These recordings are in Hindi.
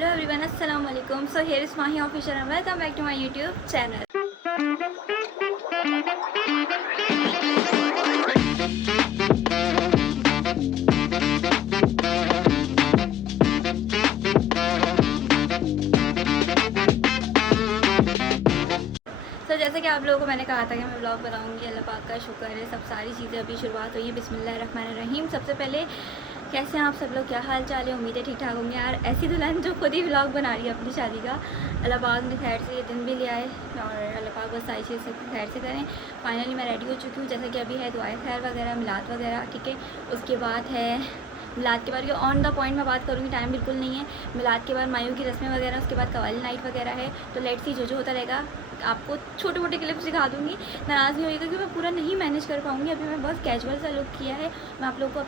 हेलो एवरीवन, अस्सलाम वालेकुम। So here is Mahi official and welcome back to my YouTube channel. तो जैसे कि आप लोगों को मैंने कहा था कि मैं ब्लॉग बनाऊंगी, अल्लाह पाक का शुक्र है, सब सारी चीज़ें अभी शुरुआत हुई है। बिस्मिल्लाहिर्रहमानिर्रहीम। सबसे पहले कैसे हैं आप सब लोग, क्या हाल चाल है? उम्मीदें ठीक ठाक होंगे। यार ऐसी दुल्हन जो खुद ही व्लॉग बना रही है अपनी शादी का, अल्लाह पाक ने खैर से ये दिन भी ले आए और अल्लाह पाक बस सारी चीज़ सब खैर से करें। फाइनली मैं रेडी हो चुकी हूँ, जैसा कि अभी है दुआए खैर वगैरह, मिलाद वगैरह, ठीक है। उसके बाद है मिलाद के बाद, ये ऑन द पॉइंट मैं बात करूँगी, टाइम बिल्कुल नहीं है। मिलाद के बाद मायूं की रस्में वगैरह, उसके बाद कवाली नाइट वगैरह है। तो लेट्स सी जो होता रहेगा, आपको छोटे मोटे क्लिप्स दिखा दूँगी। नाराज़ नहीं होइएगा कि मैं पूरा नहीं मैनेज कर पाऊँगी। अभी मैं बहुत कैजुअल सा लुक किया है। मैं आप लोगों को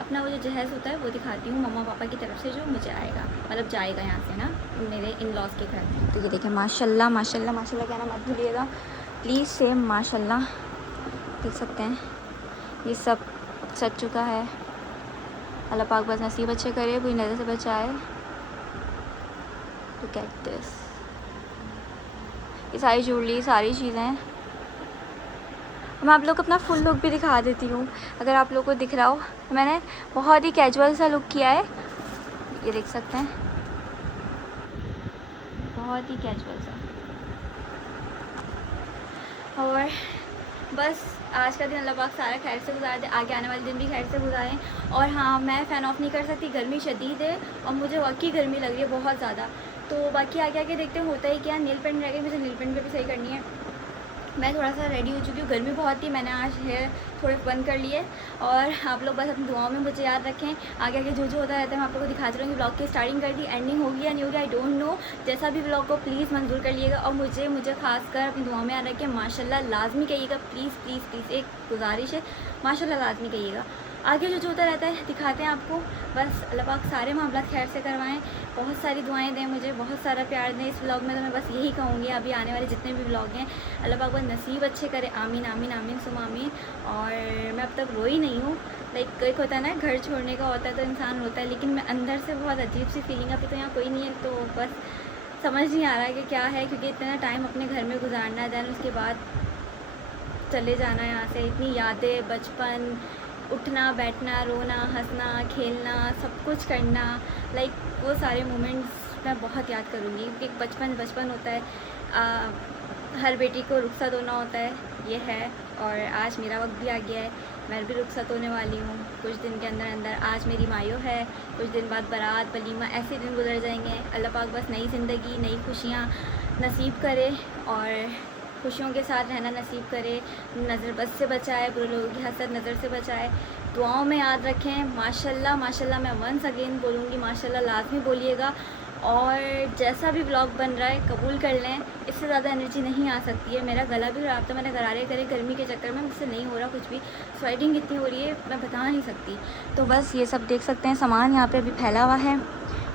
अपना वो जो जहेज़ होता है वो दिखाती हूँ, मम्मा पापा की तरफ से जो मुझे आएगा, मतलब जाएगा यहाँ से ना, मेरे इन लॉज के घर। तो ये देखें, माशाल्लाह माशाल्लाह माशाल्लाह कहना मत भूलिएगा प्लीज़। सेम माशाल्लाह देख सकते हैं, ये सब सज चुका है। अल्लाह पाक बस नसीब अच्छे करे, कोई नज़र से बचाए। तो गेट दिस, ये सारी ज्वेलरी, सारी चीज़ें। मैं आप लोग को अपना फुल लुक भी दिखा देती हूँ, अगर आप लोग को दिख रहा हो। मैंने बहुत ही कैजुअल सा लुक किया है, ये देख सकते हैं, बहुत ही कैजुअल सा। और बस आज का दिन अल्लाह पाक सारा खैर से गुजार दे, आगे आने वाले दिन भी खैर से गुजारें। और हाँ, मैं फ़ैन ऑफ नहीं कर सकती, गर्मी शदीद है और मुझे वाकई गर्मी लग रही है बहुत ज़्यादा। तो बाकी आगे आगे देखते हैं होता ही क्या। नील पेंट रह गई, मुझे नील पेंट भी सही करनी है। मैं थोड़ा सा रेडी हो चुकी हूँ, गर्मी बहुत थी, मैंने आज हेयर थोड़े बंद कर लिए। और आप लोग बस अपनी दुआओं में मुझे याद रखें। आगे आगे जो होता रहता है मैं आप लोगों को दिखाती रहूँगी। ब्लॉग की स्टार्टिंग कर दी, एंडिंग होगी या नहीं होगी आई डोंट नो। जैसा भी ब्लॉग को प्लीज़ मंजूर कर लिएगा और मुझे खासकर अपनी दुआओं में याद रखें। माशाल्लाह लाजमी कहिएगा, प्लीज़ प्लीज़ प्लीज़, एक गुजारिश है, माशाल्लाह लाजमी कहिएगा। आगे जो होता रहता है दिखाते हैं आपको। बस अल्लाह पाक सारे मामला खैर से करवाएं, बहुत सारी दुआएं दें मुझे, बहुत सारा प्यार दें इस व्लॉग में। तो मैं बस यही कहूँगी, अभी आने वाले जितने भी व्लॉग हैं अल्लाह पाक बस नसीब अच्छे करे, आमीन आमीन आमीन सुम आमीन। और मैं अब तक रोई नहीं हूँ। लाइक एक होता है ना, घर छोड़ने का होता है तो इंसान रोता है, लेकिन मैं अंदर से बहुत अजीब सी फीलिंग, अभी तो यहाँ कोई नहीं है तो बस समझ नहीं आ रहा है कि क्या है, क्योंकि इतना टाइम अपने घर में गुजारना है, दैन उसके बाद चले जाना यहाँ से। इतनी यादें, बचपन, उठना बैठना, रोना हंसना खेलना, सब कुछ करना, लाइक वो सारे मोमेंट्स मैं बहुत याद करूँगी। क्योंकि बचपन होता है, हर बेटी को रुखसत होना होता है, ये है। और आज मेरा वक्त भी आ गया है, मैं भी रुखसत होने वाली हूँ कुछ दिन के अंदर। आज मेरी मायो है, कुछ दिन बाद बारात वलीमा, ऐसे दिन गुजर जाएंगे। अल्लाह पाक बस नई ज़िंदगी, नई खुशियाँ नसीब करे और खुशियों के साथ रहना नसीब करे, नज़र बद से बचाए, बुरे लोगों की हसद नज़र से बचाए। दुआओं में याद रखें। माशाल्लाह माशाल्लाह, मैं वंस अगेन बोलूँगी माशाल्लाह लाजमी बोलिएगा। और जैसा भी व्लॉग बन रहा है कबूल कर लें, इससे ज़्यादा एनर्जी नहीं आ सकती है। मेरा गला भी ख़राब था, मैंने गरारे करे गर्मी के चक्कर में, मुझसे नहीं हो रहा कुछ भी, स्वेटिंग इतनी हो रही है मैं बता नहीं सकती। तो बस ये सब देख सकते हैं, सामान यहाँ पे अभी फैला हुआ है,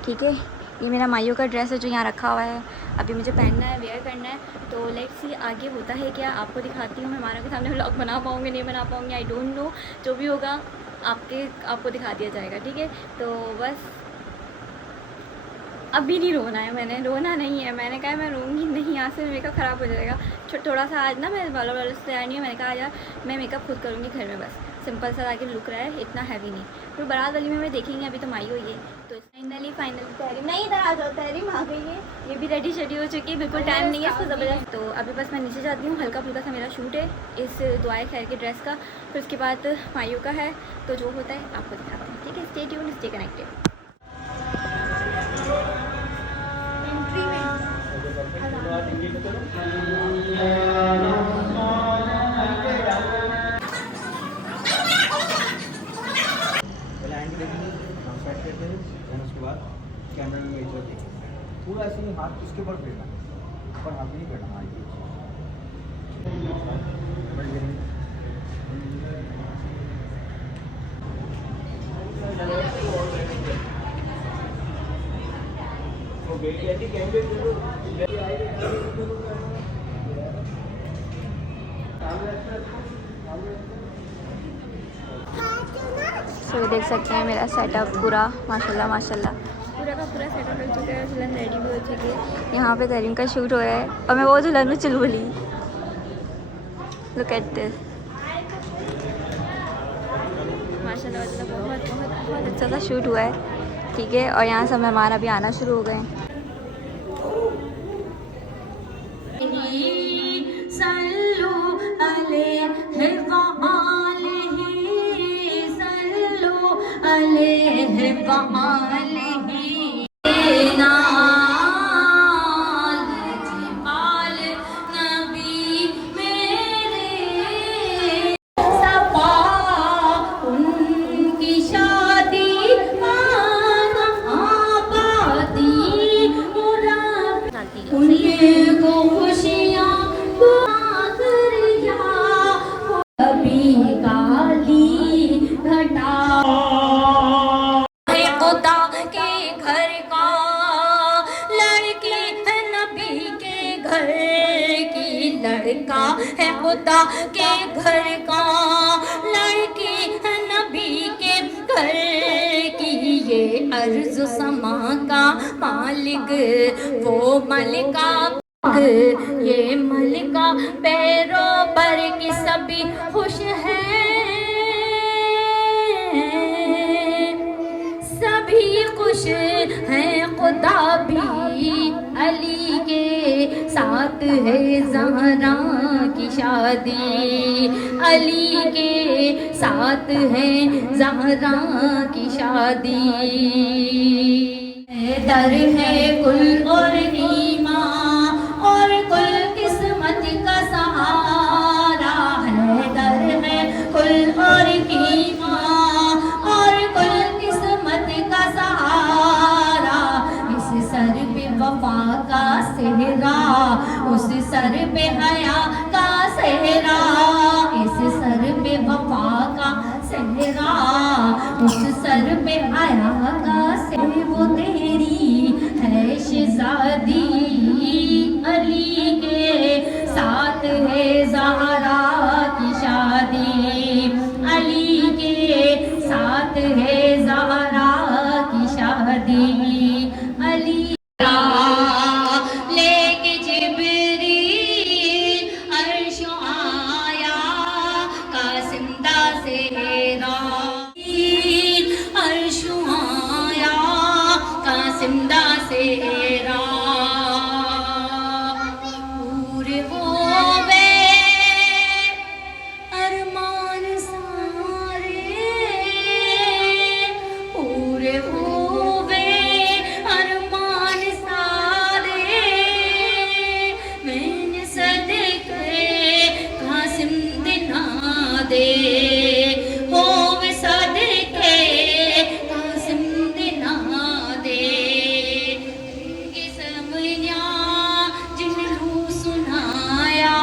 ठीक है। ये मेरा माइयों का ड्रेस है जो यहाँ रखा हुआ है, अभी मुझे पहनना है, वेयर करना है। तो लेट्स सी आगे होता है क्या, आपको दिखाती हूँ। मैं हमारा के सामने व्लॉग बना पाऊँगी नहीं बना पाऊँगी आई डोंट नो, जो भी होगा आपको दिखा दिया जाएगा, ठीक है। तो बस अभी नहीं रोना है, मैंने रोना नहीं है, मैंने कहा मैं रोऊंगी नहीं, यहाँ से मेकअप ख़राब हो जाएगा। थोड़ा सा आज ना मैं वालों से तैयार नहीं हूँ, मैंने कहा यार मैं मेकअप खुद करूँगी घर में, बस सिंपल सा आगे लुक रहा है, इतना हैवी नहीं। फिर बारात वाली में देखेंगे, अभी तो माई हुई है। तो फाइनली तहरीम नहीं, इधर आ जाओ, तहरीम आ गई है, ये भी रेडी शेडी हो चुकी है, बिल्कुल टाइम नहीं है इसको ज़बरदस्त। तो अभी बस मैं नीचे जाती हूँ, हल्का फुल्का सा मेरा शूट है इस दुआए खैर के ड्रेस का, फिर उसके बाद माइयों का है। तो जो होता है आपको दिखाते हैं, ठीक है। Stay tuned, stay connected. उसके बाद कैमरा में पूरा ऐसे ही हाथ उसके ऊपर फेरना, ऊपर हाथ नहीं फेरना। तो देख सकते हैं मेरा सेटअप पूरा माशाल्लाह माशाल्लाह, पूरा का पूरा सेटअप लग चुका है। दुल्हन रेडी भी हो चुकी है। यहाँ पे तहरीम का शूट हो रहा है और मैं वो दुल्हन में चुलबुली। लुक एट दिस, माशाल्लाह बहुत बहुत बहुत अच्छा सा शूट हुआ है। ठीक है, और यहाँ सब मेहमान अभी आना शुरू हो गए हैं। लड़का है खुदा के घर का, लड़की है नबी के घर की, ये अर्ज़ समा का मालिक वो मलिका, ये मलिका पैरों पर की सभी खुश है, सभी खुश हैं, खुदा भी अली के साथ है ज़हरा की शादी, अली के साथ है ज़हरा की शादी। दर है कुल और ईमान और कुल किस्मत का सहारा है, दर है कुल और ईमान और कुल किस्मत का सहारा, इस सर पे वफा का सेहरा, उस सर पे हया का सेहरा, इस सर पे वफा का सेहरा, उस सर पे हया का सेहरा, वो तेरी है शहज़ादी, अली के साथ है ज़हरा की शादी, अली के साथ है ज़हरा की शादी, अली लेके जिब्रील अर्श आया कासिमदा से अर्श आया कासिमदा से पूरे होवे अरमान सारे, पूरे होवे अरमान सारे, मैंने सदके कासिम दिना दे, होवे सदके कासिम दिना दे, समझा जिन्हों सुनाया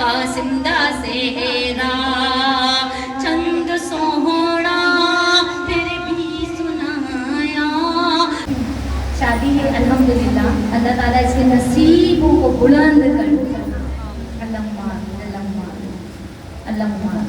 कासिमदा सेहरा, चंद सोहना फिर भी सुनाया। शादी है अल्हम्दुलिल्लाह, अल्लाह ताला इसके नसीबों को बुलंद कर दे। अल्लाहुम्मा अल्लाहुम्मा अल्लाहुम्मा।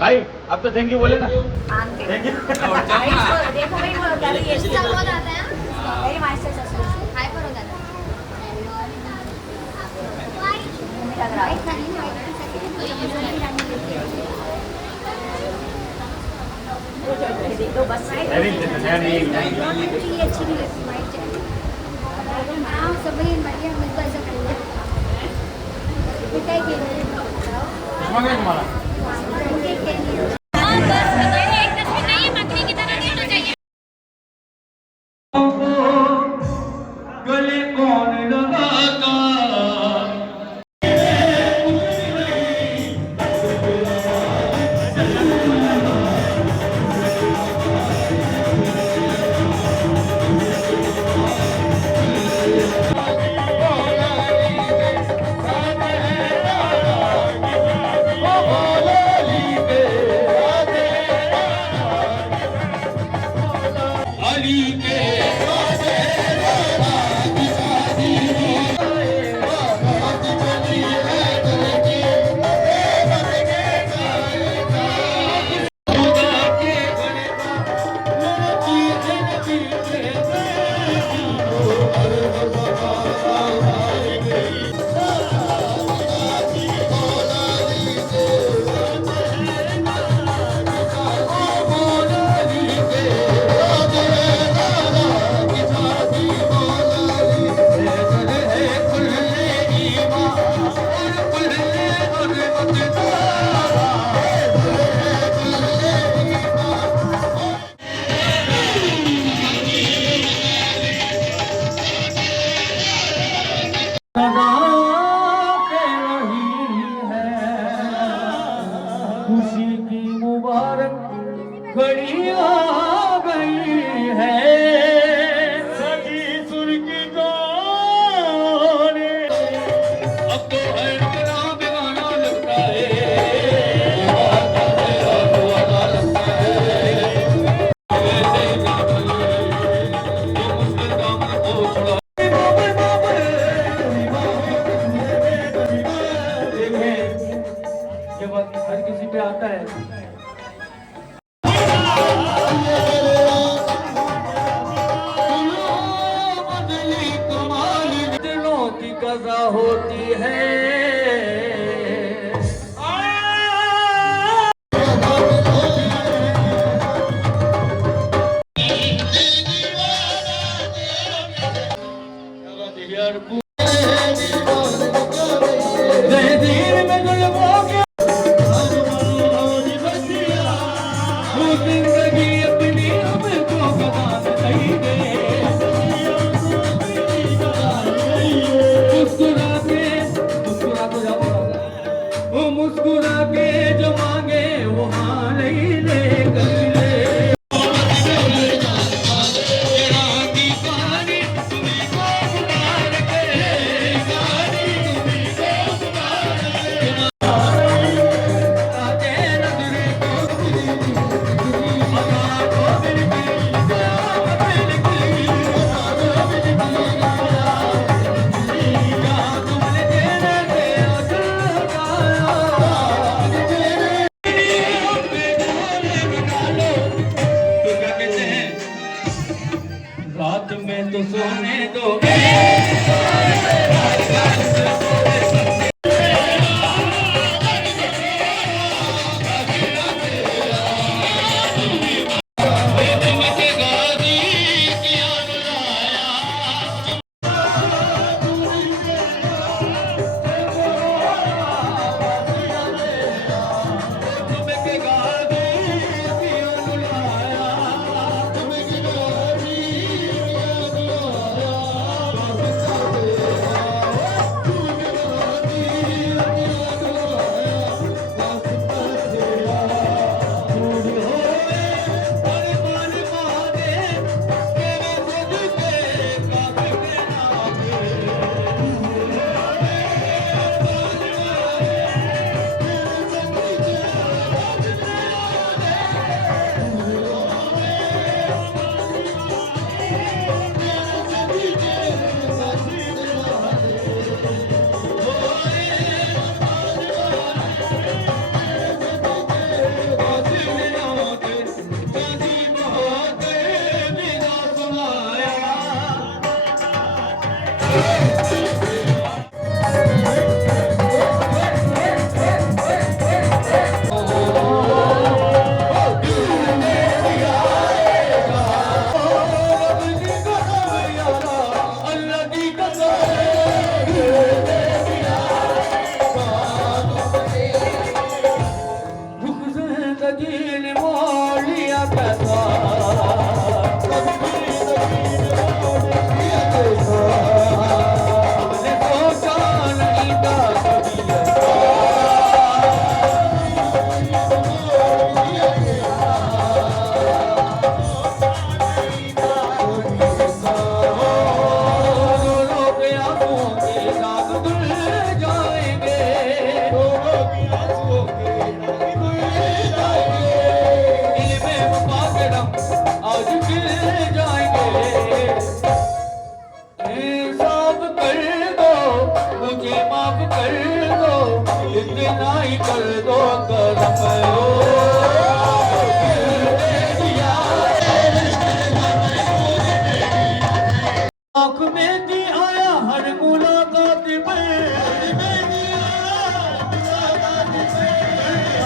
भाई अब तो थैंक यू बोले ना आंटी थैंक यू देखो भाई वो कर रही है सब हो जाता है मेरी मास्टर ससुर हाइपर हो जाता है लग रहा है तो बस अच्छी नहीं लगती वाइट हाँ सब बढ़िया मिलता ऐसा करेंगे मिठाई के लिए तुम्हारा केक के लिए गले कौन लगाता अली के खुशी की मुबारक घड़ी आ गई है सजी सुर की गाने अब तो है बड़ा बेगाना लगता ये बात हर किसी पे आता है दिलों की कज़ा होती है जिंदगी अपनी हमको बता दे मुस्कुरा के वो मुस्कुरा के जो मांगे वो हाँ नहीं लेकर कर दो करम आँख में दी आया हर मुलाकात पे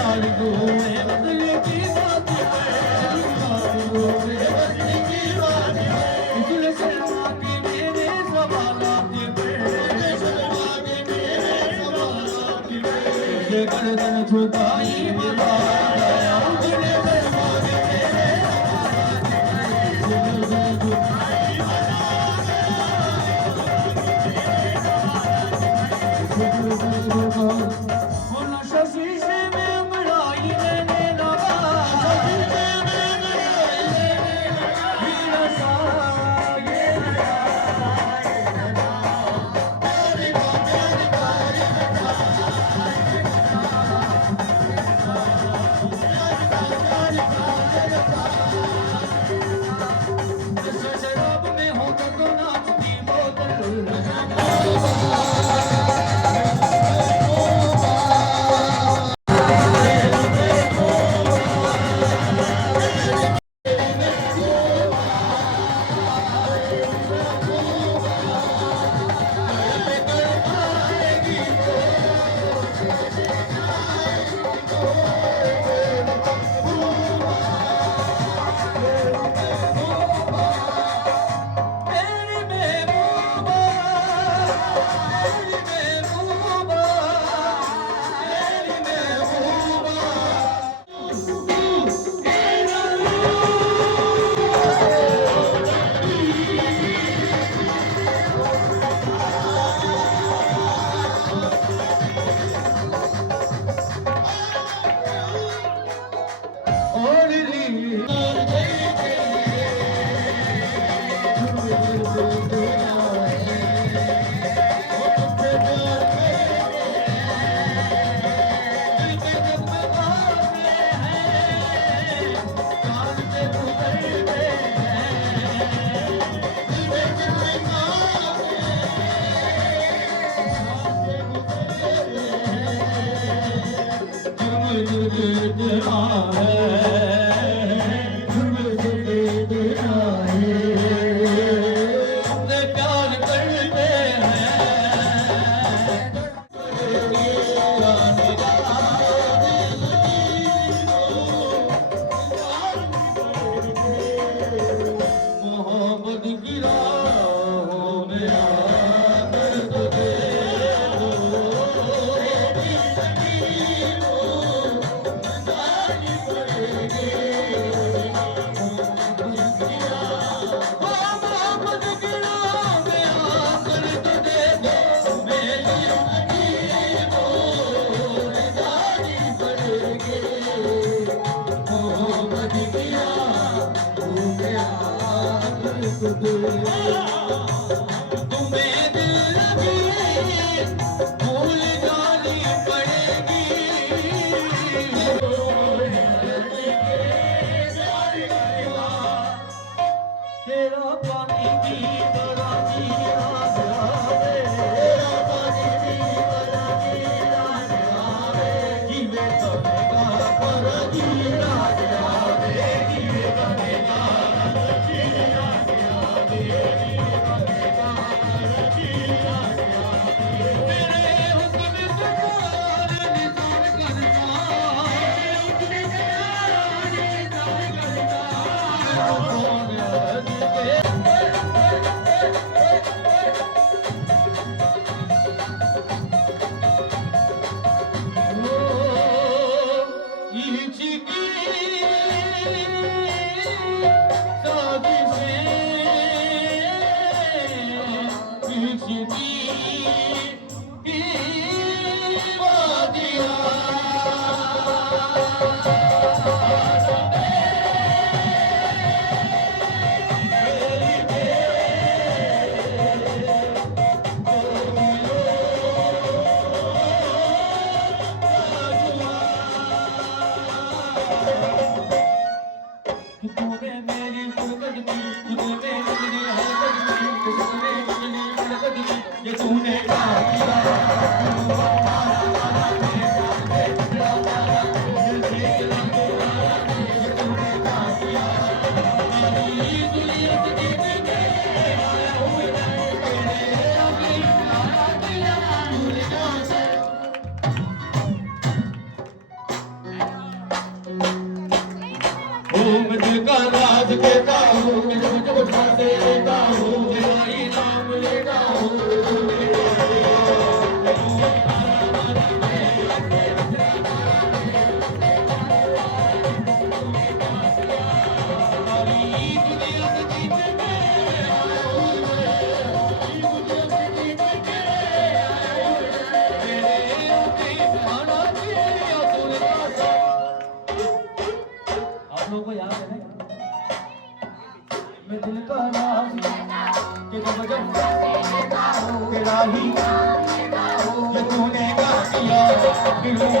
आरज़ू में बदले की बात इसलिए शर्मा के मेरे सवालात पे कैसे गर्दन झुकाई बता गया इसलिए शर्मा के मेरे सवालात शीशे में मराई लेने लगा शराब में हो तो नाचती बोतल दिल का राज कहता हूँ, जब जब सांसें लेता हूँ, तेरा ही नाम लेता हूँ। आप लोगों को याद है मैं दिल का राज कि जब जब तेरा ही ये तूने गा दिया दिलों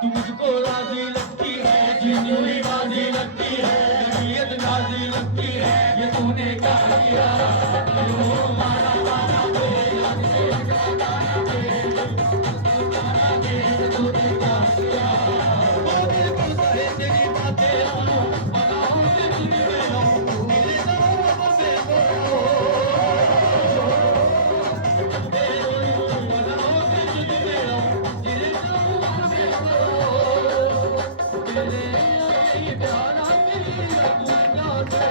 तू मुझको राजी लगती है, जीनी हुई बाजी लगती है, तबीयत नाजी लगती है, ये तूने क्या किया? ओ मारा मारा तेरा तूने क्या किया? ओ दिल को सारे तेरी बातें सुनो, बनाओ से तुझे मिलो, मेरे दम से बोलो, बनाओ से तुझे मिलो, तेरे दम से तेरे ये प्यारा तेरी दुनिया से,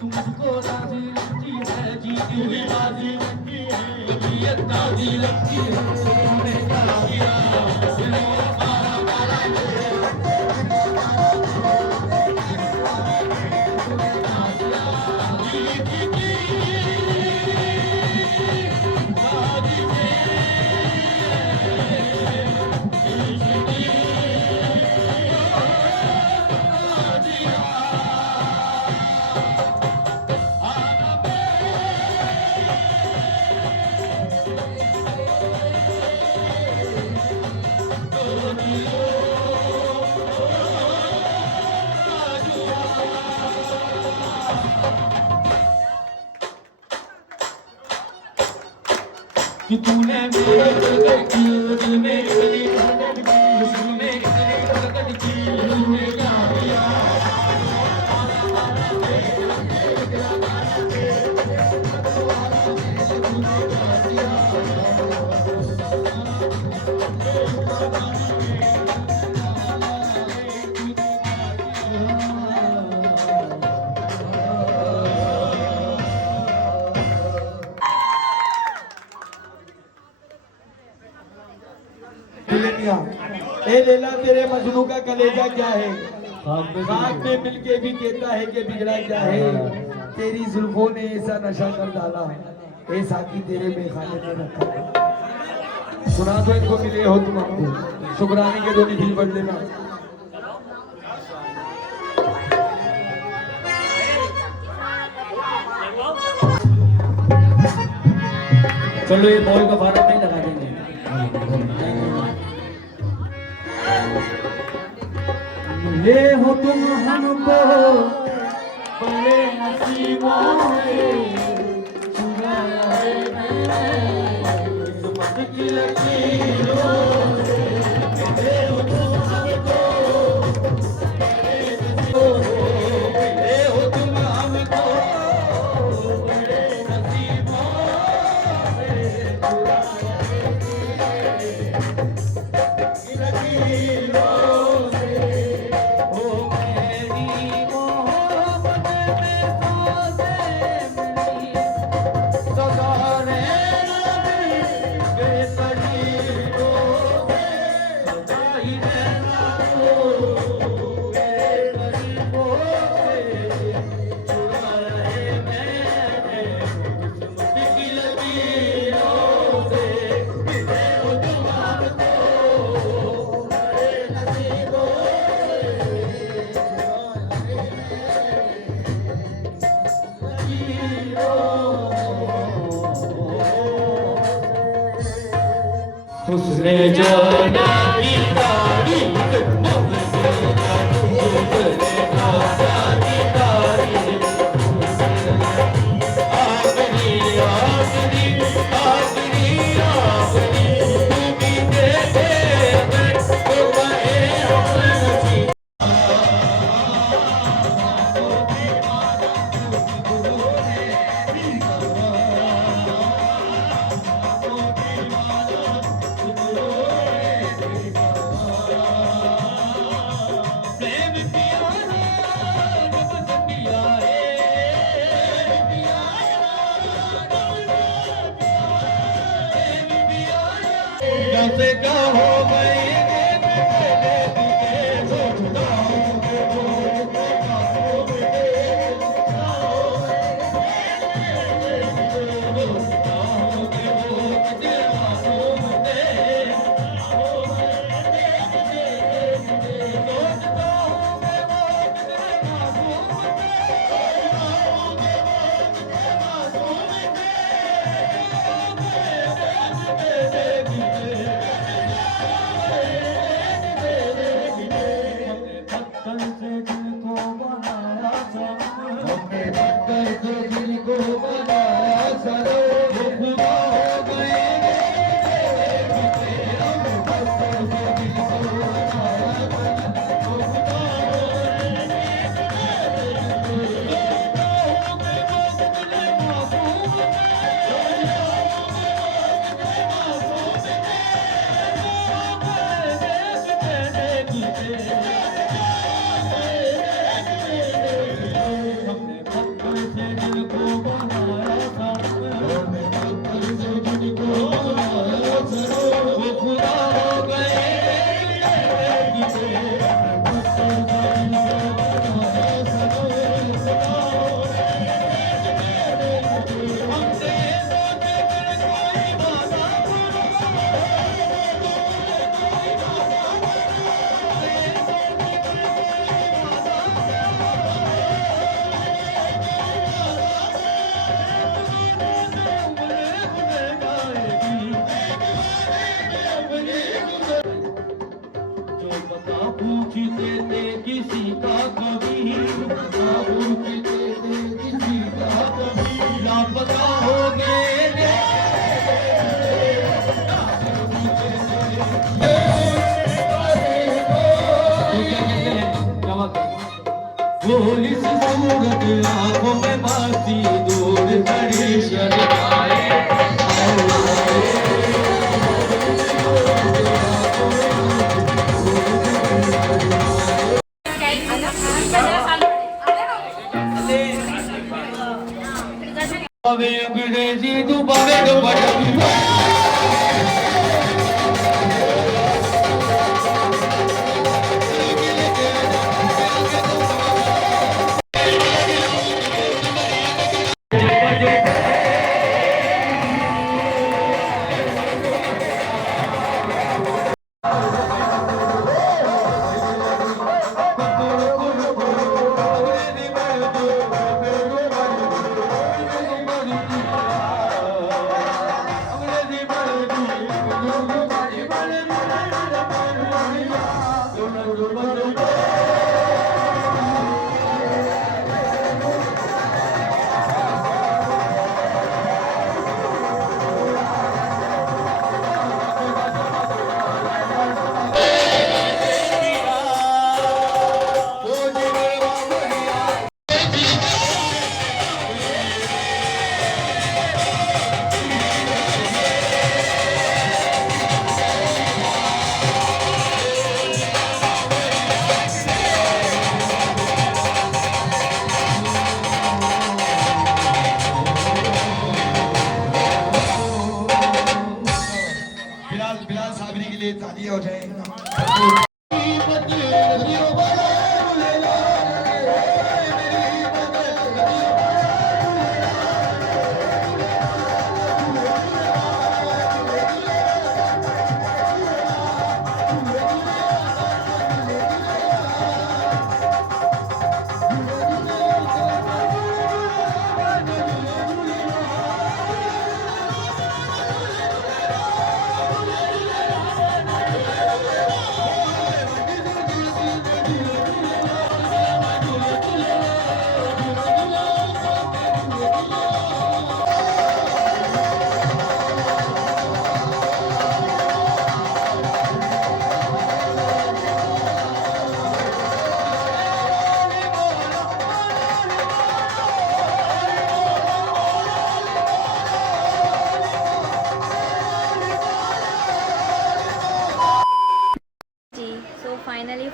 तुमको राजी लगती है, जीती हुई बाजी लगती है, तबीयत ताजी लगती है, तूने क्या किया? दिलों मारा मारा कि तूने मेरे दिल में इतनी धड़कन की, दिल में इतनी धड़कन की, तूने क्या किया? ए लेला तेरे मजनू का कलेजा क्या है, रात में मिलके भी कहता है कि बिगड़ा क्या है, तेरी जुल्फों ने ऐसा नशा कर डाला, ऐसा कि तेरे मेखाने में रखा। सुना तो इनको मिले हो तुम हमको, शुक्राने के दो निधिल पढ़ लेना। चलो ये बॉल का फाड़ा नहीं लगा देंगे। ले हो तुम हमको बड़े नसीबों में, चुराया है मैंने किस्मत की लकीरों से। ले हो तुम हमको बड़े नसीबों में, ले हो तुम हमको बड़े नसीबों से, चुराया है की लकीरों से। Oh हुस्ने जाना की तारीफ आखिरी आखिरी आखिरी आखिरी तू भी दे दे अगर तो कहे हम प्रेम पियारा रब पिया कैसे क्या हो गई पत्थर से दिल को बनाया हमने पत्थर से दिल को बनाया सरो वो खुदा हो गए हमने पत्थर से दिल को बनाया वो खुदा हमने पत्थर से दिल को बनाया था हमने पत्थर से दिल को बनाया सरो वो खुदा हो गए पत्थर से दिल को बनाया सरो वो खुदा हो हमसे सोचे फिर कोई बात जो बता पूछते थे किसी का कभी बता पूछते थे किसी का कभी लापता हो गए वो इस सूरत आंखों में बासी दूर खड़ी शर्माए बावे अंग्रेजी तू बावे तो बड़ा बिलाल साबरी के लिए तालियां हो जाए।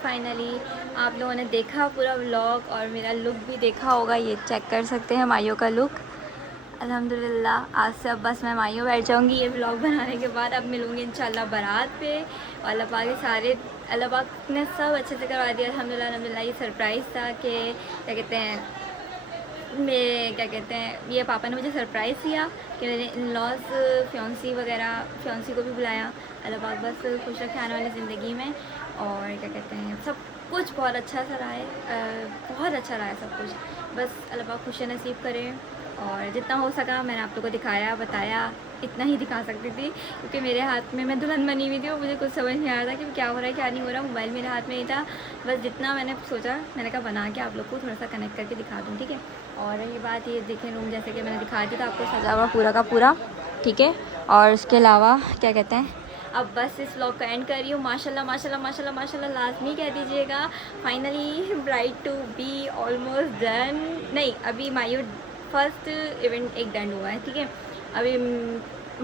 फाइनली आप लोगों ने देखा पूरा व्लॉग और मेरा लुक भी देखा होगा, ये चेक कर सकते हैं माइयों का लुक। अल्हम्दुलिल्लाह आज से अब बस मैं माइयों बैठ जाऊंगी ये व्लॉग बनाने के बाद। अब मिलूंगी इंशाल्लाह बारात पे। और अल्लाह पाक के सारे, अल्लाह पाक ने सब अच्छे से करवा दिया अल्हम्दुलिल्लाह अल्हम्दुलिल्लाह। ये सरप्राइज़ था कि क्या कहते हैं, मैं क्या कहते हैं, ये पापा ने मुझे सरप्राइज़ दिया कि मेरे इन-लॉज़ फ्योंसी को भी बुलाया। अल्लाह पाक बस खुश रखे आने वाली ज़िंदगी में। और क्या कहते हैं, सब कुछ बहुत अच्छा सा रहा है, बहुत अच्छा रहा है सब कुछ। बस अल्लाह पाक खुशी नसीब करे। और जितना हो सका मैंने आप लोगों को दिखाया, बताया, इतना ही दिखा सकती थी क्योंकि मेरे हाथ में मैं दुल्हन बनी हुई थी और मुझे कुछ समझ नहीं आ रहा था कि क्या हो रहा है क्या नहीं हो रहा। मोबाइल मेरे हाथ में ही था, बस जितना मैंने सोचा मैंने कहा बना के आप लोग को थोड़ा सा कनेक्ट करके दिखा दूँ, ठीक है। और ये बात, ये देखें रूम जैसे कि मैंने दिखा दिया था आपको, सजा हुआ पूरा का पूरा, ठीक है। और उसके अलावा क्या कहते हैं, अब बस इस व्लॉग का एंड कर रही हूँ। माशाल्लाह माशाल्लाह माशाल्लाह माशाल्लाह लाजमी कह दीजिएगा। Finally bride to be almost done, नहीं अभी माई फर्स्ट इवेंट एक डन हुआ है, ठीक है। अभी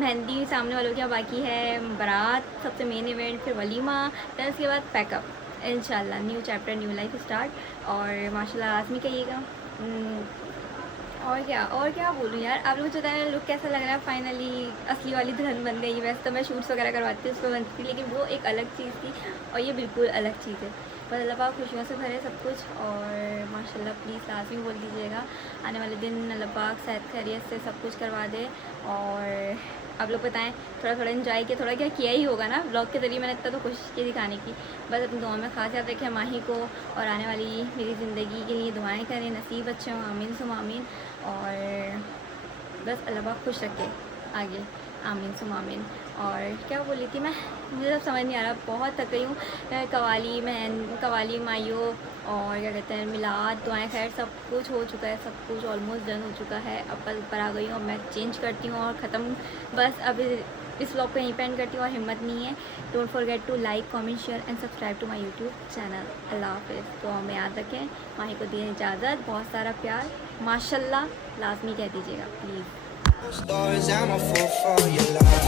मेहंदी सामने वालों क्या बाकी है, बारात सबसे मेन इवेंट, फिर वलीमा, फिर उसके बाद पैकअप इंशाल्लाह, new chapter new life start. और माशाल्लाह लाजमी कहिएगा। और क्या बोलूँ यार, आप लोगों को पता है लुक कैसा लग रहा है। फाइनली असली वाली दुल्हन बन गई। वैसे तो मैं शूट्स वगैरह करवाती हूँ उस पर बनती थी, लेकिन वो एक अलग चीज़ थी और ये बिल्कुल अलग चीज़ है। बस अल्लाह पाक खुशियों से भरे सब कुछ। और माशाल्लाह प्लीज़ लाजमी बोल दीजिएगा आने वाले दिन अल्लाह पाक सेहत खैरियत से सब कुछ करवा दे। और आप लोग बताएं, थोड़ा इन्जॉय किया, थोड़ा क्या किया ही होगा ना ब्लॉग के ज़रिए। मैंने इतना तो कोशिश की दिखाने की। बस अपनी दुआ में खास याद रखें माही को और आने वाली मेरी ज़िंदगी के लिए दुआएं करें, नसीब अच्छे हों, आमीन सुम आमीन। और बस अल्लाह पाक खुश रखे आगे, आमीन सुम आमीन। और क्या बोली थी मैं, मुझे सब समझ नहीं आ रहा, बहुत थक गई हूँ। कवाली माइयों और क्या कहते हैं मिलाद दुआएं खैर सब कुछ हो चुका है, सब कुछ ऑलमोस्ट डन हो चुका है। अब बस ऊपर आ गई हूँ, अब मैं चेंज करती हूँ और ख़त्म। बस अब इस व्लॉग को यहीं पे एंड करती हूँ और हिम्मत नहीं है। Don't forget to like comment share and subscribe to my YouTube channel. अल्लाह हाफिज़। तो हमें याद रखें, माही को दिए इजाज़त, बहुत सारा प्यार, माशाल्लाह लाजमी कह दीजिएगा please. Stars, I'm a fool for your love.